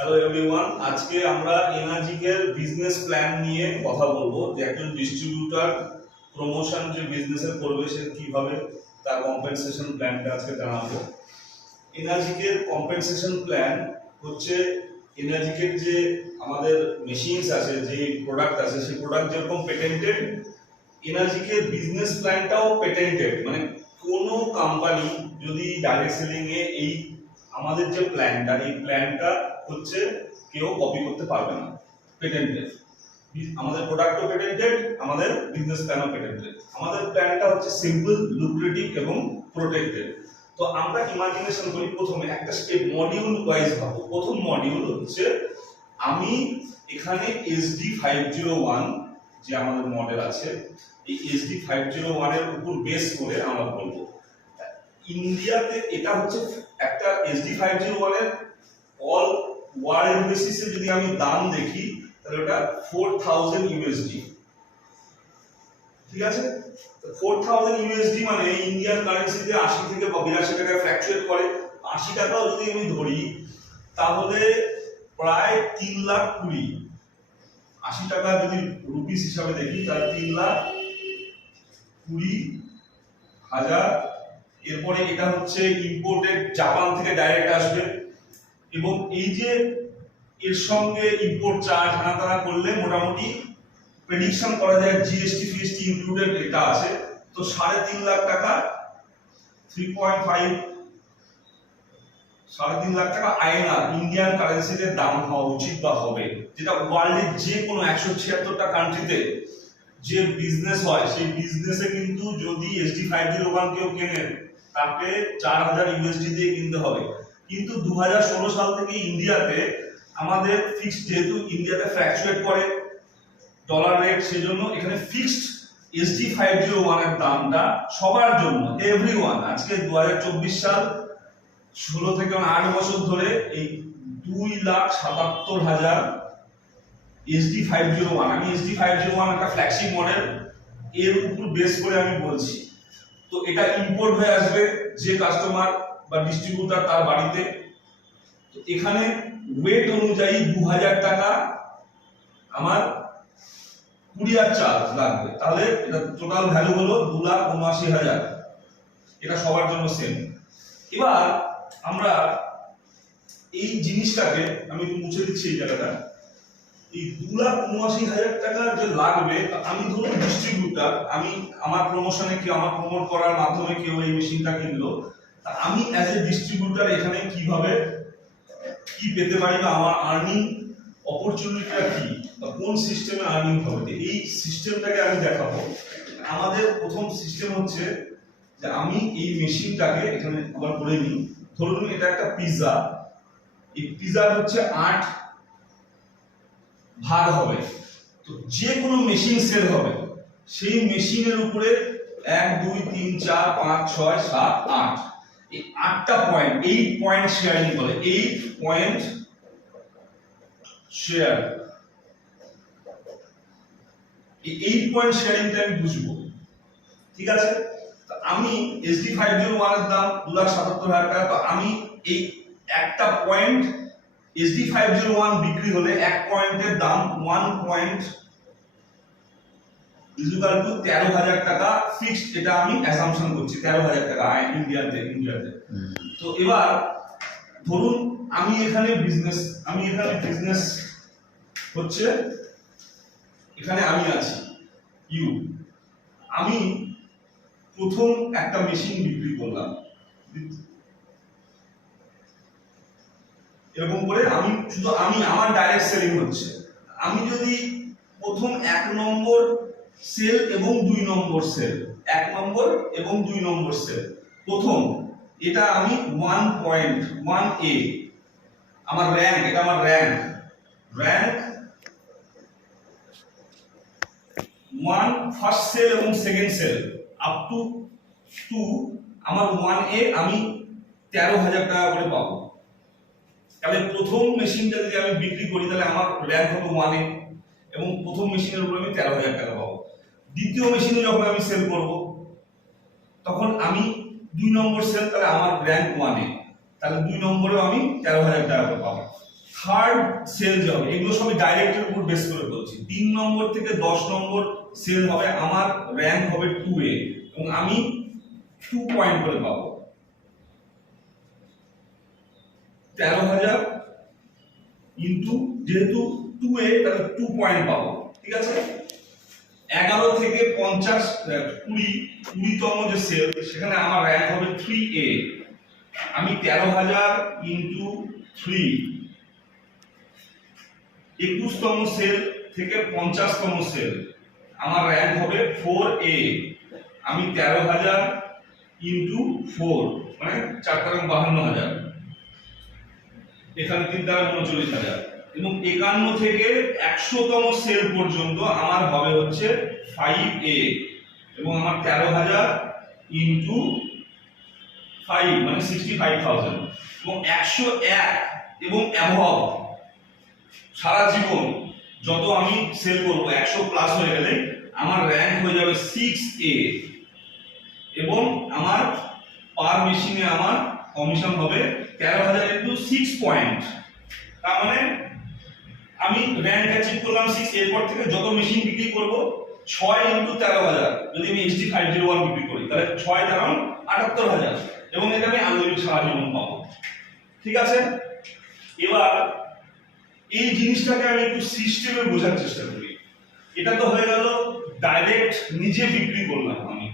Hello everyone, আজকে আমরা এনার্জিকের business plan নিয়ে কথা বলবো যে একজন ডিস্ট্রিবিউটর প্রমোশন যে বিজনেসের করবে সে কিভাবে তার কম্পেনসেশন প্ল্যানটা আজকে জানাবো। এনার্জিকের কম্পেনসেশন প্ল্যান হচ্ছে এনার্জিকের যে আমাদের মেশিনস আছে, যে প্রোডাক্ট আছে, সেই প্রোডাক্ট যেরকম পেটেন্টেড, এনার্জিকের বিজনেস প্ল্যানটাও পেটেন্টেড। মানে কোনো কোম্পানি যদি ডাইরেক্ট সেলিং এ এই আমাদের যে প্ল্যানটা, এই প্ল্যানটা হচ্ছে কেউ কপি করতে পারবে না, পেটেন্টেড। আমাদের প্রোডাক্টও পেটেন্টেড, আমাদের বিজনেস প্ল্যানও পেটেন্টেড। আমাদের প্ল্যানটা হচ্ছে সিম্পল, লুক্রেটিভ এবং প্রোটেক্টেড। তো আমরা ইমাজিনেশন করি, প্রথমে একটা স্টেপ মডিউল ওয়াইজ ভাবো। প্রথম মডিউল হচ্ছে আমি এখানে SD501 যে আমাদের মডেল আছে, এই SD501 এর উপর বেস করে আমরা বলবো ইন্ডিয়াতে এটা হচ্ছে একটা SD501 এর অল ওয়ার্ল্ড বেসিসে যদি আমি দাম দেখি তাহলে ওটা 4000 ইউএসডি। ঠিক আছে, 4000 ইউএসডি মানে ইন্ডিয়ান কারেন্সিতে 80 থেকে 82 টাকায় ফ্ল্যাকচুয়েট করে। 80 টাকাও যদি আমি ধরি তাহলে প্রায় 3,20,000। 80 টাকা যদি রুপিস হিসাবে দেখি তাহলে 3,20,000। এরপরে এটা হচ্ছে ইম্পোর্টেড, জাপান থেকে ডাইরেক্ট আসবে, এবং এই যে এর সঙ্গে ইম্পোর্ট চার্জ হানাতানা করলে মোটামুটি প্রেডিকশন করা যায় জিএসটি ফিএসটি ইনক্লুডেড এটা আছে। তো 3.5 লাখ টাকা, 3.5 টাকা আইএনআর ইন্ডিয়ান কারেন্সিতে দাম হওয়া উচিত বা হবে, যেটা ওয়ার্ল্ডের যে কোনো 176টা কান্ট্রিতে যে বিজনেস হয় সেই বিজনেসে কিন্তু যদি SD501 কেউ কেনে তাকে 4000 ইউএসডি দিয়ে কিনতে হবে। কিন্তু 2016 সাল থেকে ইন্ডিয়াতে আমাদের ফিক্সড, যেহেতু ইন্ডিয়াতে ফ্ল্যাকচুয়েট করে ডলার রেট, সেজন্য এখানে ফিক্সড SD501 এর দামটা সবার জন্য, এভরিওয়ান, আজকে 2024 সাল, 16 থেকে 8 বছর ধরে এই 2,77,000 SD501। আমি SD501 একটা ফ্ল্যাগশিপ মডেল, এর উপর বেস করে আমি বলছি। তো এটা ইম্পোর্ট হয়ে আসবে যে কাস্টমার বা ডিস্ট্রিবিউটর তার বাড়িতে। তো এখানে ওয়েট অনুযায়ী 2000 টাকা আমার কুরিয়ার চার্জ লাগবে, তাহলে এটা টোটাল ভ্যালু হলো 2,79,000। এটা সবার জন্য সেম। এবার আমরা এই জিনিসটাকে আমি একটু মুছে দিচ্ছি এই জায়গাটা। এই 2,79,000 টাকা যে লাগবে, আমি ধরুন ডিস্ট্রিবিউটর, আমি আমার প্রমোশনে কি আমার প্রমোট করার মাধ্যমে কেউ এই মেশিনটা কিনলো, আমি অ্যাজ এ ডিস্ট্রিবিউটর এখানে কিভাবে কি পেতে পারি বা আমার আর্নিং অপরচুনিটিটা কি বা কোন সিস্টেমে আর্নিং হবে, এই সিস্টেমটাকে আমি দেখাবো। আমাদের প্রথম সিস্টেম হচ্ছে যে আমি এই মেশিনটাকে এখানে আবার করে নিই। ধরুন এটা একটা পিৎজা, এই পিৎজা হচ্ছে 8 ভাগ হবে। তো যে কোনো মেশিন সেল হবে সেই মেশিনের উপরে 1 2 3 4 5 6 7 8, এই 8টা পয়েন্ট, 8 পয়েন্ট শেয়ারিং বলে। 8 পয়েন্ট শেয়ার, এই 8 পয়েন্ট শেয়ারিংটা আমি বুঝবো। ঠিক আছে, তো আমি SD501 এর দাম 2,77,000 টাকা। তো আমি এই একটা পয়েন্ট SD501 বিক্রি হলে এক পয়েন্টের দাম 1 পয়েন্ট ইকুয়াল টু 13,000 টাকা ফিক্সড। এটা আমি অ্যাসাম্পশন করছি 13,000 টাকা ইন্ডিয়াতে। তো এবার ধরুন আমি এখানে বিজনেস হচ্ছে, এখানে আমি আছি আমি প্রথম একটা মেশিন বিক্রি করলাম, এরকম করে আমি শুধু আমার ডাইরেক্ট সেলিং হচ্ছে। আমি যদি প্রথম 1 নম্বর সেল এবং 2 নম্বর সেল, 1 নম্বর এবং 2 নম্বর সেল, প্রথম এটা আমি 1.1A আমার র্যাঙ্ক, এটা আমার র্যাঙ্ক 1 ফার্স্ট সেল এবং সেকেন্ড সেল আপ টু 2 আমার 1A আমি 13,000 টাকা করে পাবো। তাহলে প্রথম মেশিনটা যদি আমি বিক্রি করি তাহলে আমার র্যাঙ্ক হবে 1A এবং প্রথম মেশিনের উপর আমি 13,000 টাকা পাবো। দ্বিতীয় মেশিনে যখন আমি সেল করব তখন আমি 2 নম্বর সেল, তাহলে আমার র্যাঙ্ক 1A, তাহলে 2 নম্বরেও আমি 13,000 টাকা করে পাবো। থার্ড সেল যে হবে এগুলো সবই ডাইরেক্টের উপর বেস করে বলছি। 3 নম্বর থেকে 10 নম্বর সেল হবে, আমার র্যাঙ্ক হবে 2A এবং আমি 2 পয়েন্ট করে পাবো। 13,000 ইনটু যেহেতু 2A তাহলে 2 পয়েন্ট পাবো, ঠিক আছে। 11 থেকে 50 20তম যে সেল সেখানে আমার র্যাঙ্ক হবে 3A, আমি 13,000 ইনটু 3। 21তম সেল থেকে 50তম সেল আমার র্যাঙ্ক হবে 4A, আমি 13,000 ইনটু 4 মানে 4 তারিখ 52,000, এখানে 3 তারিখ 39,000 এবং 51 থেকে 100তম সেল পর্যন্ত আমার হবে হচ্ছে 5A এবং আমার 13,000 ইনটু 5 মানে 65,000 এবং 101 এবং অ্যাবভ সারা জীবন যত আমি সেল করব 100 প্লাস হয়ে গেলে আমার র্যাঙ্ক হয়ে যাবে 6A এবং আমার পার মেশিনে আমার কমিশন হবে 13,000 ইনটু 6 পয়েন্ট। তার মানে আমি র্যাঙ্ক অ্যাচিভ করলাম 6, এরপর থেকে যত মেশিন বিক্রি করব 6 ইনটু 13,000, যদি আমি HD 501 বিক্রি করি তাহলে 6 কারণ 78,000 এবং এটা আমি আনলিমিটেড সারা জীবন পাবো, ঠিক আছে। এবার এই জিনিসটাকে আমি একটু সিস্টেমে বোঝার চেষ্টা করি। এটা তো হয়ে গেল ডাইরেক্ট নিজে বিক্রি করলাম আমি।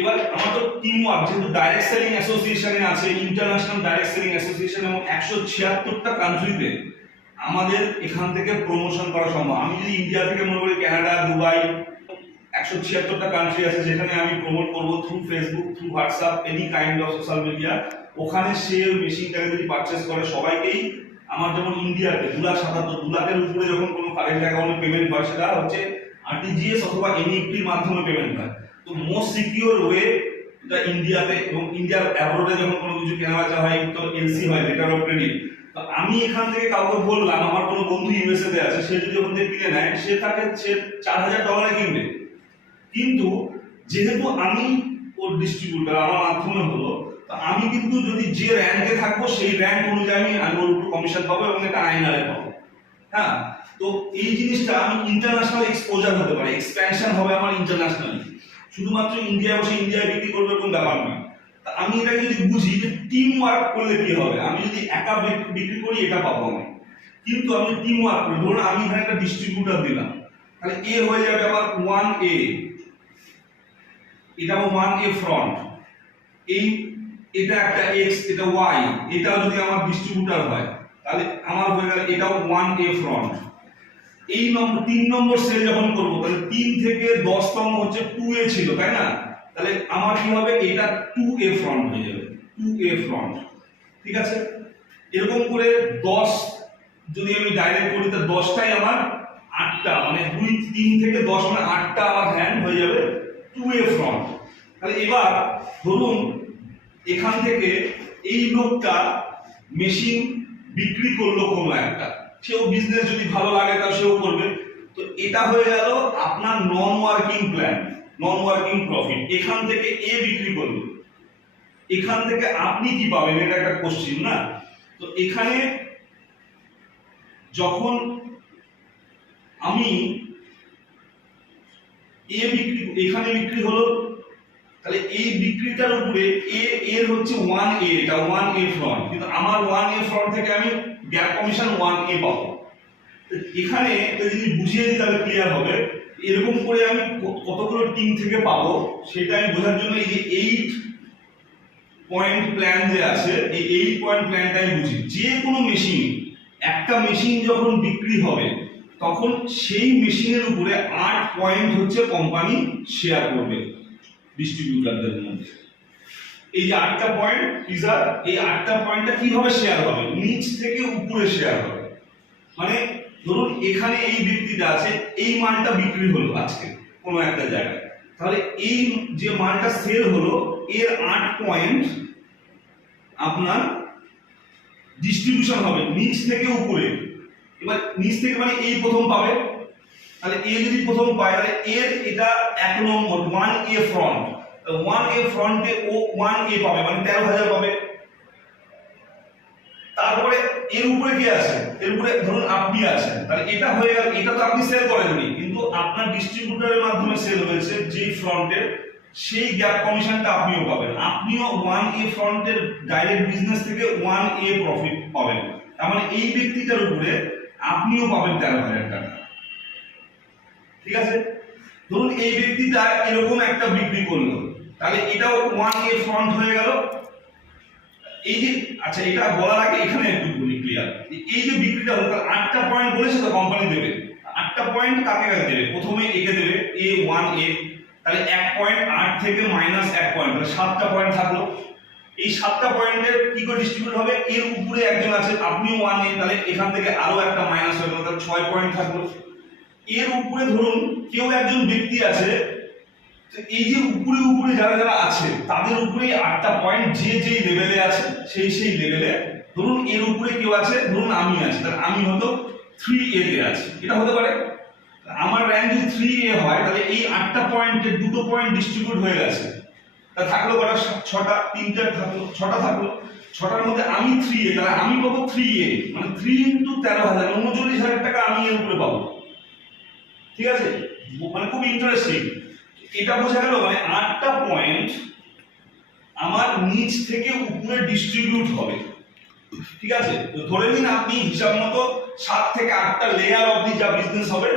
এবার আমার তো টিম ওয়ার্ক, যেহেতু ডাইরেক্ট সেলিং অ্যাসোসিয়েশনে আছে, ইন্টারন্যাশনাল ডাইরেক্ট সেলিং অ্যাসোসিয়েশন এবং 176টা কান্ট্রিতে আমাদের এখান থেকে প্রমোশন করা সম্ভব। আমি যদি ইন্ডিয়া থেকে মনে করি কানাডা, দুবাই, 176টা কান্ট্রি আছে যেখানে আমি প্রমোট করব through Facebook, through WhatsApp, any kind of social media. ওখানে সে মেশিনটাকে যদি পারচেজ করে সবাইকেই, আমার যেমন ইন্ডিয়াতে 2,77,000 2 লাখের উপরে যখন কোনো কারেন্ট অ্যাকাউন্টে পেমেন্ট হয় সেটা হচ্ছে আরটিজিএস অথবা এনইএফটির মাধ্যমে পেমেন্ট হয়। তো মোস্ট সিকিউর ওয়ে এটা ইন্ডিয়াতে, এবং ইন্ডিয়ার অ্যাব্রোডে যখন কোনো কিছু কেনাবেচা হয় তো এলসি হয়, লেটার অফ ক্রেডিট। তো আমি এখান থেকে কাউকে বললাম, আমার কোনো বন্ধু ইউএসএ তে আছে, সে যদি ওখান থেকে কিনে নেয় সে $4,000 কিনবে, কিন্তু যেহেতু আমি ওর ডিস্ট্রিবিউটর, আমার মাধ্যমে হলো, তো আমি কিন্তু যদি যে র্যাঙ্কে থাকবো সেই র্যাঙ্ক অনুযায়ী আমি ওর উপর কমিশন পাবো এবং একটা আইনারে পাবো। হ্যাঁ, তো এই জিনিসটা আমি ইন্টারন্যাশনাল এক্সপোজার হতে পারে, এক্সপ্যানশন হবে আমার ইন্টারন্যাশনালি। শুধুমাত্র ইন্ডিয়া বসে ইন্ডিয়ায় বিক্রি করবে এরকম ব্যাপার নয়। আমি এটা যদি বুঝি যে টিম ওয়ার্ক করলে কি হবে, আমি যদি একা বিক্রি করি এটা পাবো আমি, কিন্তু আমি টিম ওয়ার্ক করি, ধরুন আমি এখানে একটা ডিস্ট্রিবিউটর দিলাম, তাহলে এ হয়ে যাবে আমার 1A, এটা 1A ফ্রন্ট, এটা একটা X, এটা Y, এটা যদি আমার ডিস্ট্রিবিউটর হয় তাহলে আমার হয়ে গেল এটাও 1A ফ্রন্ট। এই 3 নম্বর সেল যখন করবো তাহলে 3 থেকে 10তম হচ্ছে 2A ছিল, তাই না? তাহলে আমার কি হবে, এটা 2A ফ্রন্ট হয়ে যাবে, 2A ফ্রন্ট, ঠিক আছে। এরকম করে 10 যদি আমি ডাইরেক্ট করি তাহলে 10টাই আমার 8টা, মানে 3 থেকে 10 মানে 8টা আমার হ্যান্ড হয়ে যাবে 2A ফ্রন্ট। তাহলে এবার ধরুন এখান থেকে এই লোকটা মেশিন বিক্রি করলো কোনো একটা, সেও বিজনেস যদি ভালো লাগে তা সেও করবে। তো এটা হয়ে গেল আপনার নন ওয়ার্কিং প্ল্যান, নন ওয়ার্কিং প্রফিট। এখান থেকে এ বিক্রি করলো, এখান থেকে আপনি কি পাবেন, এটা একটা কোশ্চেন না? তো এখানে যখন আমি এ বিক্রি, এখানে বিক্রি হলো, তাহলে এই বিক্রিটার উপরে এর হচ্ছে 1A, এটা 1A ফ্রন্ট, কিন্তু আমার 1A ফ্রন্ট থেকে আমি গ্যাপ কমিশন 1A পাবো। এখানে যদি বুঝিয়ে দিই তাহলে ক্লিয়ার হবে। এরকম করে আমি কতগুলো টিম থেকে পাবো সেটা আমি বোঝার জন্য এই যে 8 পয়েন্ট প্ল্যান যে আছে, এই 8 পয়েন্ট প্ল্যানটা আমি বুঝি। যে কোনো মেশিন, একটা মেশিন যখন বিক্রি হবে তখন সেই মেশিনের উপরে 8 পয়েন্ট হচ্ছে কোম্পানি শেয়ার করবে ডিস্ট্রিবিউটরদের মধ্যে। এই যে 8টা পয়েন্ট টিজার, এই 8টা পয়েন্টটা কিভাবে শেয়ার হবে, নিচ থেকে উপরে শেয়ার হবে। মানে ধরুন এখানে এই ব্যক্তিটা আছে, এই মালটা বিক্রি হলো আজকে কোনো একটা জায়গায়, তাহলে এই যে মালটা সেল হলো এর 8 পয়েন্ট আপনার ডিস্ট্রিবিউশন হবে নিচ থেকে উপরে। এবার নিচ থেকে মানে এই প্রথম পাবে, তাহলে এ যদি প্রথম পায় তাহলে এর এটা 1 নম্বর 1A ফ্রন্ট, 1A ফ্রন্টে ও 1A পাবে মানে 13,000 পাবে। তারপরে এর উপরে কে আছে, এর উপরে ধরুন আপনি আছেন, তাহলে এটা হয়ে গেল। এটা তো আপনি সেল করেননি, কিন্তু আপনার ডিস্ট্রিবিউটরের মাধ্যমে সেল হয়েছে যেই ফ্রন্টের, সেই গ্যাপ কমিশনটা আপনিও পাবেন। আপনিও 1A ফ্রন্টের ডাইরেক্ট বিজনেস থেকে 1A প্রফিট পাবেন। তার মানে এই ব্যক্তিটার উপরে আপনিও পাবেন 13,000 টাকা। ঠিক আছে, ধরুন এই ব্যক্তিটা এরকম একটা বিক্রি করলো, তাহলে এটাও 1A ফ্রন্ট হয়ে গেল। এই যে আচ্ছা, এটা বলার আগে এখানে একটু বলি ক্লিয়ার, এই যে বিক্রিটা হলো, তার 8টা পয়েন্ট বলেছে তো কোম্পানি দেবে। 8টা পয়েন্ট কাকে কাকে দেবে? প্রথমে একে দেবে A1A, তাহলে 1 পয়েন্ট 8 থেকে মাইনাস 1 পয়েন্ট, তাহলে 7টা পয়েন্ট থাকলো। এই 7টা পয়েন্টের কি করে ডিস্ট্রিবিউট হবে? এর উপরে একজন আছে, আপনিও 1A, তাহলে এখান থেকে আরো একটা মাইনাস হয়ে গেল, তাহলে 6 পয়েন্ট থাকলো। এর উপরে ধরুন কেউ একজন ব্যক্তি আছে, তো এই যে উপরে উপরে যারা যারা আছে তাদের উপরে 8টা পয়েন্ট যে যেই লেভেলে আছে সেই সেই লেভেলে, ধরুন এর উপরে কেউ আছে, ধরুন আমি আছি, তাহলে আমি হয়তো 3A তে আছি, এটা হতে পারে। আমার র্যাঙ্ক যদি 3A হয়, তাহলে এই 8টা পয়েন্টের 2টো পয়েন্ট ডিস্ট্রিবিউট হয়ে গেছে। তা থাকলো কটা? 6টা, 3টা থাকলো, 6টা থাকলো। 6টার মধ্যে আমি 3A, তাহলে আমি পাবো 3A, মানে 3 ইন্টু 13,000, 39,000 টাকা আমি এর উপরে পাবো। ঠিক আছে, মানে খুব ইন্টারেস্টিং। এটা বোঝা গেল, মানে 8টা পয়েন্ট আমার নিচ থেকে উপরে ডিস্ট্রিবিউট হবে। ঠিক আছে, তো ধরে নিন আপনি হিসাব মতো 7 থেকে 8টা লেয়ার অবধি যা বিজনেস হবে,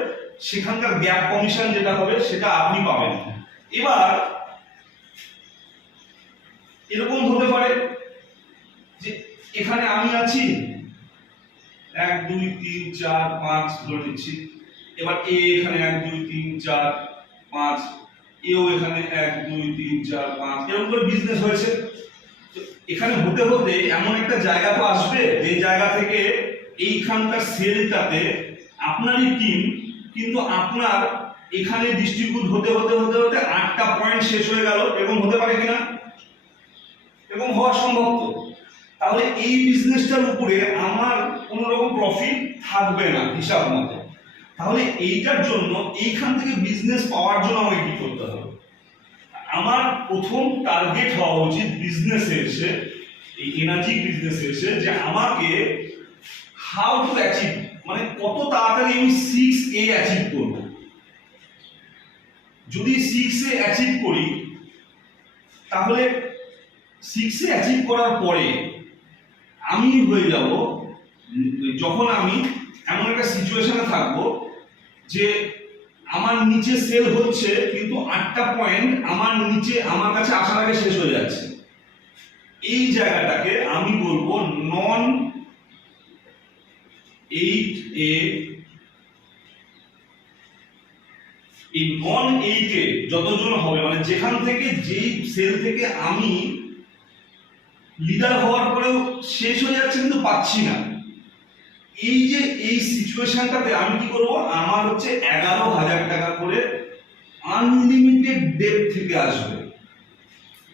সেখানকার গ্যাপ কমিশন যেটা হবে সেটা আপনি পাবেন। এবার এরকম হতে পারে যে এখানে আমি আছি 1 2 3 4 5 ধরে নিচ্ছি, এবার এ এখানে 1 2 3 4 5, এও এখানে 1 2 3 4 5, এরকম করে বিজনেস হয়েছে। তো এখানে হতে হতে এমন একটা জায়গা তো আসবে, যে জায়গা থেকে এইখানকার সেলটাতে আপনারই টিম, কিন্তু আপনার এখানে ডিস্ট্রিবিউট হতে হতে হতে হতে 8টা পয়েন্ট শেষ হয়ে গেল। এরকম হতে পারে কিনা? এরকম হওয়া সম্ভব তো। তাহলে এই বিজনেসটার উপরে আমার কোনো রকম প্রফিট থাকবে না হিসাব মতো। তাহলে এইটার জন্য এইখান থেকে বিজনেস পাওয়ার জন্য আমাকে কি করতে হবে? আমার প্রথম টার্গেট হওয়া উচিত বিজনেসে এসে, এই এনার্জি বিজনেসে এসে, যে আমাকে হাউ টু অ্যাচিভ, মানে কত তাড়াতাড়ি আমি 6A অ্যাচিভ করব। যদি 6A অ্যাচিভ করি, তাহলে 6A অ্যাচিভ করার পরে আমি হয়ে যাব, যখন আমি এমন একটা সিচুয়েশনে থাকবো যে আমার নিচে সেল হচ্ছে, কিন্তু 8টা পয়েন্ট আমার নিচে আমার কাছে আসার আগে শেষ হয়ে যাচ্ছে, এই জায়গাটাকে আমি বলবো নন 8A। এই নন 8A যতজন হবে, মানে যেখান থেকে, যেই সেল থেকে আমি লিডার হওয়ার পরেও শেষ হয়ে যাচ্ছে কিন্তু পাচ্ছি না, এই যে এই সিচুয়েশনটাতে আমি কি করব? আমার হচ্ছে 11,000 টাকা করে আনলিমিটেড ডেপ থেকে আসবে।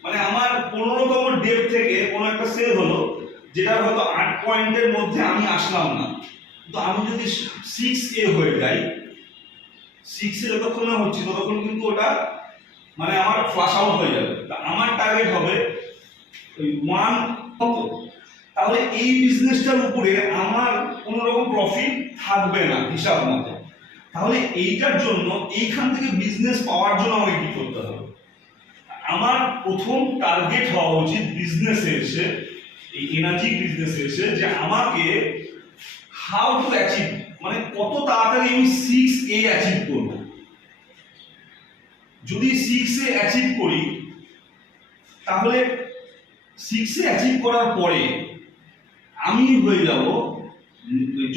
মানে আমার 15তম ডেপ থেকে কোনো একটা সেল হলো, যেটা হয়তো 8 পয়েন্টের মধ্যে আমি আসলাম না, কিন্তু আমি যদি 6A হয়ে যাই, 6A যতক্ষণ না হচ্ছে ততক্ষণ কিন্তু ওটা মানে আমার ফ্লাশ আউট হয়ে যাবে। তা আমার টার্গেট হবে ওই 1 কত, তাহলে এই বিজনেসটার উপরে আমার কোনো রকম প্রফিট থাকবে না হিসাব মতো। তাহলে এইটার জন্য এইখান থেকে বিজনেস পাওয়ার জন্য আমাকে কি করতে হবে? আমার প্রথম টার্গেট হওয়া উচিত বিজনেসে এসে, এই এনার্জি বিজনেসে এসে, যে আমাকে হাউ টু অ্যাচিভ, মানে কত তাড়াতাড়ি আমি 6A অ্যাচিভ করব। যদি 6A অ্যাচিভ করি, তাহলে 6A অ্যাচিভ করার পরে আমি হয়ে যাব,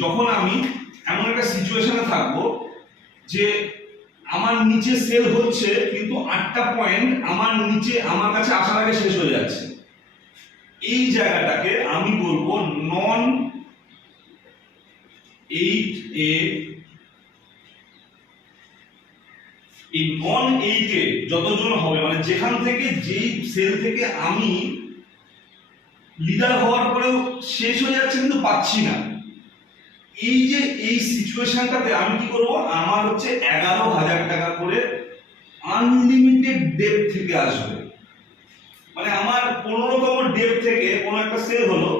যখন আমি এমন একটা সিচুয়েশনে থাকবো যে আমার নিচে সেল হচ্ছে, কিন্তু 8টা পয়েন্ট আমার নিচে আমার কাছে আসার আগে শেষ হয়ে যাচ্ছে, এই জায়গাটাকে আমি বলবো নন 8A। এই নন 8A যতজন হবে, মানে যেখান থেকে, যেই সেল থেকে আমি লিডার হওয়ার পরেও শেষ হয়ে যাচ্ছে কিন্তু পাচ্ছি না, এই যে এই সিচুয়েশনটাতে আমি কি করব? আমার হচ্ছে 11,000 টাকা করে আনলিমিটেড ডেপ থেকে আসবে। মানে আমার 15তম ডেপ থেকে কোনো একটা সেল হলো,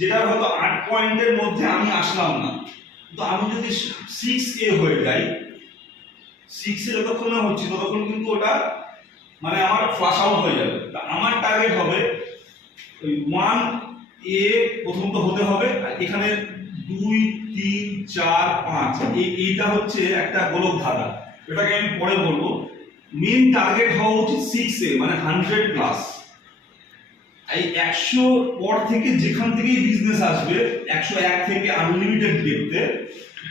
যেটা হয়তো 8 পয়েন্টের মধ্যে আমি আসলাম না, তো আমি যদি 6A হয়ে যাই, 6A যতক্ষণ না হচ্ছে ততক্ষণ কিন্তু ওটা মানে আমার ফ্লাশ আউট হয়ে যাবে। তা আমার টার্গেট হবে ওই 1A প্রথম তো হতে হবে, আর এখানে 2 3 4 5 এইটা হচ্ছে একটা গোলক ধাঁধা, এটাকে আমি পরে বলবো। মেন টার্গেট হওয়া উচিত 6A মানে 100 প্লাস। এই 100 পর থেকে যেখান থেকেই বিজনেস আসবে 101 থেকে আনলিমিটেড ডেপথে,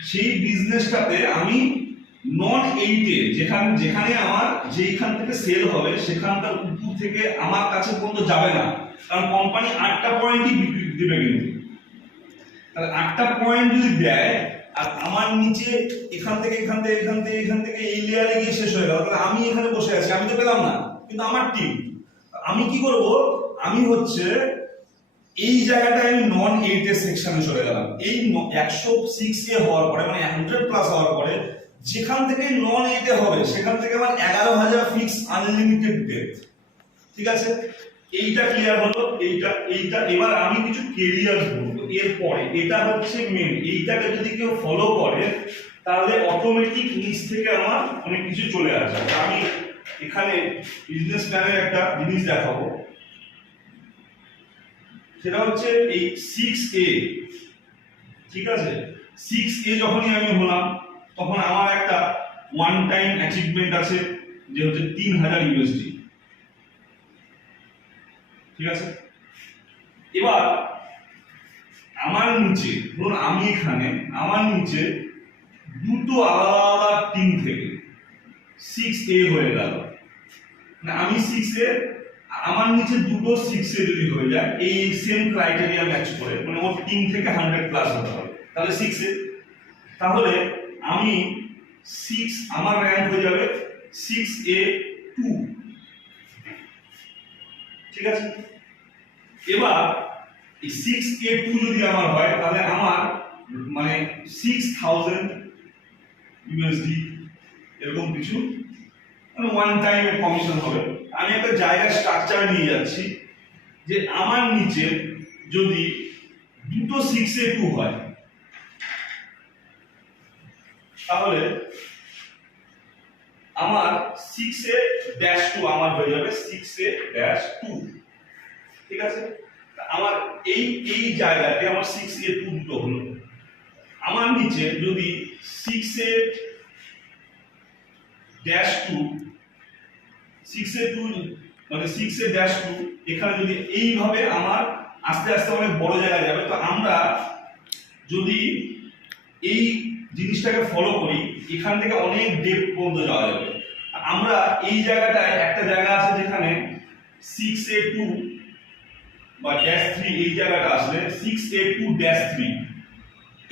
সেই বিজনেসটাতে আমি নন 8 এ যেখানে আমার যেখান থেকে সেল হবে সেখানকার উপর থেকে আমার কাছে পর্যন্ত যাবে না, কারণ কোম্পানি 8টা পয়েন্টই দিবে কিন্তু। তাহলে 8টা পয়েন্ট যদি দেয় আর আমার নিচে এখান থেকে এই লেয়ারে গিয়ে শেষ হয়ে গেল, তাহলে আমি এখানে বসে আছি, আমি তো পেলাম না, কিন্তু আমার টিম। আমি কি করব, আমি হচ্ছে এই জায়গাটায় আমি নন 8 এর সেকশনে চলে গেলাম। এই 106A হওয়ার পরে মানে 100 প্লাস হওয়ার পরে যেখান থেকে নন 8 এ হবে সেখান থেকে আমার 11,000 ফিক্স আনলিমিটেড ডেপথ। ঠিক আছে, এইটা ক্লিয়ার হলো। এইটা এবার আমি কিছু কেরিয়ার বলবো এরপরে। এটা হচ্ছে মেন, এইটাকে যদি কেউ ফলো করে তাহলে অটোমেটিক নিচ থেকে আমার অনেক কিছু চলে আসবে। আমি এখানে বিজনেস প্ল্যানের একটা জিনিস দেখাবো, সেটা হচ্ছে এই 6A। ঠিক আছে, 6A যখনই আমি হলাম তখন আমার একটা ওয়ান টাইম অ্যাচিভমেন্ট আছে যে হচ্ছে 3000 USD। ঠিক আছে, এবার আমার নিচে ধরুন আমি এখানে আমার নিচে দুটো আলাদা টিম থেকে 6A হয়ে গেল, মানে আমি 6A, আমার নিচে দুটো 6A যদি হয়ে যায় এই সেম ক্রাইটেরিয়া ম্যাচ করে, মানে ওর টিম থেকে 100 প্লাস হতে হবে, তাহলে 6A। তাহলে আমি 6 আমার র্যাঙ্ক হয়ে যাবে 6A2। ঠিক আছে, এবার এই 6A2 যদি আমার হয় তাহলে আমার মানে 6000 USD এরকম কিছু মানে ওয়ান টাইম এর কমিশন হবে। আমি একটা জায়গার স্ট্রাকচার নিয়ে যাচ্ছি যে আমার নিচে যদি দুটো 6A2 হয় তাহলে আমার 6A-2 আমার হয়ে যাবে 6A-2। ঠিক আছে, আমার এই জায়গাতে আমার 6A2 দুটো হলো। আমার নিচে যদি 6A-2 মানে 6A-2 এখানে যদি এইভাবে আমার আস্তে আস্তে অনেক বড় জায়গায় যাবে, তো আমরা যদি এই জিনিসটাকে ফলো করি এখান থেকে অনেক ডেপ পর্যন্ত যাওয়া যাবে। আমরা এই জায়গাটায় একটা জায়গা আছে যেখানে 6A2 বা -3, এই জায়গাটা আসলে 6A2-3,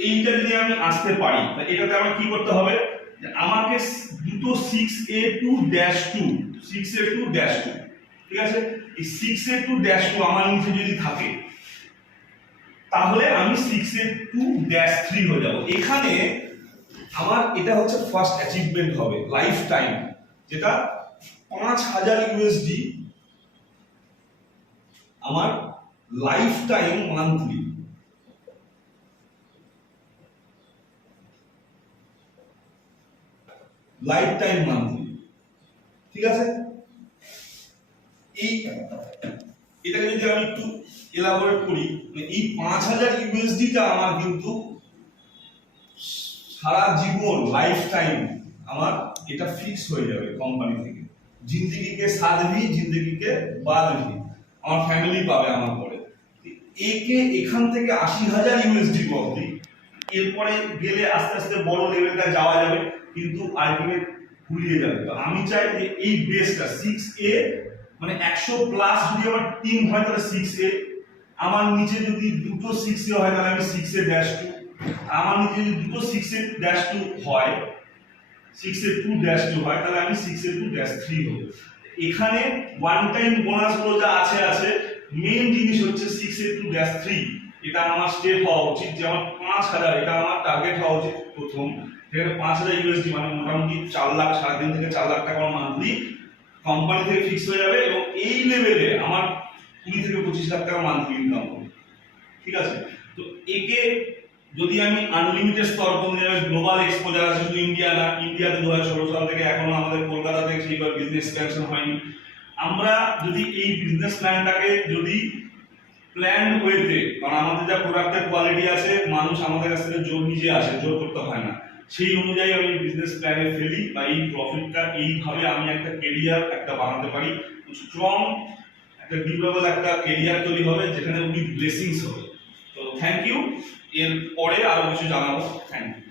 এইটা যদি আমি আসতে পারি তাহলে এটাতে আমার কি করতে হবে, যে আমাকে দুটো 6A2-2 ঠিক আছে, এই 6A2-2 আমার নিচে যদি থাকে তাহলে আমি 6A2-3 হয়ে যাব। এখানে আমার এটা হচ্ছে ফার্স্ট অ্যাচিভমেন্ট হবে লাইফ টাইম, যেটা 5000 USD আমার life time monthly. Life time monthly. ঠিক আছে, এটাকে যদি আমি একটু এলাবোরেট করি, এই 5000 USDটা আমার কিন্তু সারা জীবন লাইফ টাইম আমার এটা ফিক্স হয়ে যাবে কোম্পানি থেকে। জিন্দেগিকে সাথ ভি জিন্দেগিকে বাদ ভি, আমার ফ্যামিলি পাবে আমার পরে। একে এখান থেকে 80,000 USD অবধি, এরপরে গেলে আস্তে আস্তে বড় লেভেলটা যাওয়া যাবে, কিন্তু আলটিমেট ভুলিয়ে যাবে। তো আমি চাই যে এই বেসটা 6A মানে 100 প্লাস যদি আমার টিম হয় তাহলে 6A, আমার নিচে যদি দুটো 6A হয় তাহলে আমি 6A-2, আমার নিচে যদি দুটো 6A-2 হয় 6A2-2 হয় তাহলে আমি 6A2-3 হব। এখানে ওয়ান টাইম বোনাস গুলো যা আছে মেইন জিনিস হচ্ছে 6A2-3, এটা আমার স্টেপ হওয়া উচিত যে আমার 5000, এটা আমার টার্গেট হওয়া উচিত প্রথম। এখানে 5000 USD মানে মোটামুটি 4 লাখ, 3.5 থেকে 4 লাখ টাকা মান্থলি কোম্পানি থেকে ফিক্স হয়ে যাবে, এবং এই লেভেলে আমার 20 থেকে 25 লাখ টাকা মান্থলি ইনকাম হবে। ঠিক আছে? তো একে যদি আমি আনলিমিটেড স্তর গ্লোবাল এক্সপোজার আছে, শুধু ইন্ডিয়া না, ইন্ডিয়াতে 2016 সাল থেকে এখনো আমাদের কলকাতাতে সেইভাবে বিজনেস এক্সপ্যানশন হয়নি। আমরা যদি এই বিজনেস প্ল্যানটাকে যদি প্ল্যান ওয়েতে, কারণ আমাদের যা প্রোডাক্টের কোয়ালিটি আছে, মানুষ আমাদের কাছ থেকে জোর নিজে আসে, জোর করতে হয় না, সেই অনুযায়ী আমি বিজনেস প্ল্যানে ফেলি বা এই প্রফিটটা এইভাবে আমি একটা কেরিয়ার একটা বানাতে পারি, স্ট্রং একটা ডিউরেবল একটা কেরিয়ার তৈরি হবে যেখানে উইথ ব্লেসিংস হবে। তো থ্যাংক ইউ। এর পরে আরো কিছু জানাবো। Thank you.